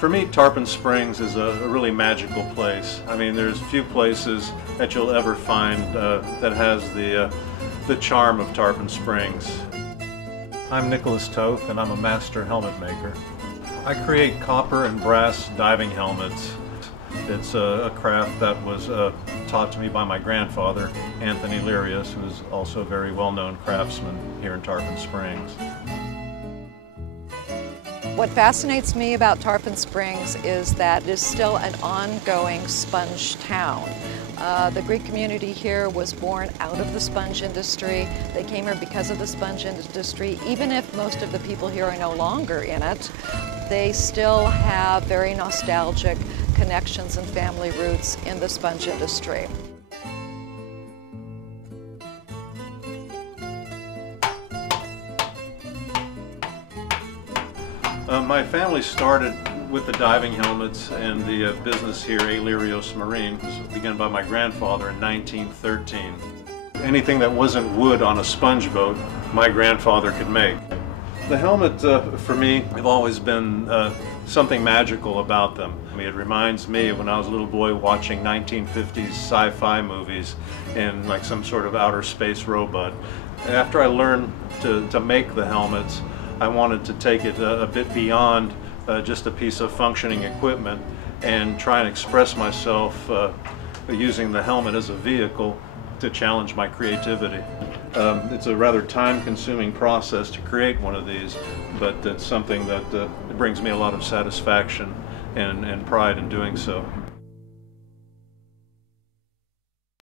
For me, Tarpon Springs is a really magical place. I mean, there's few places that you'll ever find that has the charm of Tarpon Springs. I'm Nicholas Toth, and I'm a master helmet maker. I create copper and brass diving helmets. It's a craft that was taught to me by my grandfather, Anthony Elias, who is also a very well-known craftsman here in Tarpon Springs. What fascinates me about Tarpon Springs is that it is still an ongoing sponge town. The Greek community here was born out of the sponge industry. They came here because of the sponge industry. Even if most of the people here are no longer in it, they still have very nostalgic connections and family roots in the sponge industry. My family started with the diving helmets and the business here, Elias Marine. It was begun by my grandfather in 1913. Anything that wasn't wood on a sponge boat, my grandfather could make. The helmet, for me, have always been something magical about them. I mean, it reminds me of when I was a little boy watching 1950s sci-fi movies in like some sort of outer space robot. After I learned to make the helmets, I wanted to take it a bit beyond just a piece of functioning equipment and try and express myself using the helmet as a vehicle to challenge my creativity. It's a rather time-consuming process to create one of these, but it's something that brings me a lot of satisfaction and pride in doing so.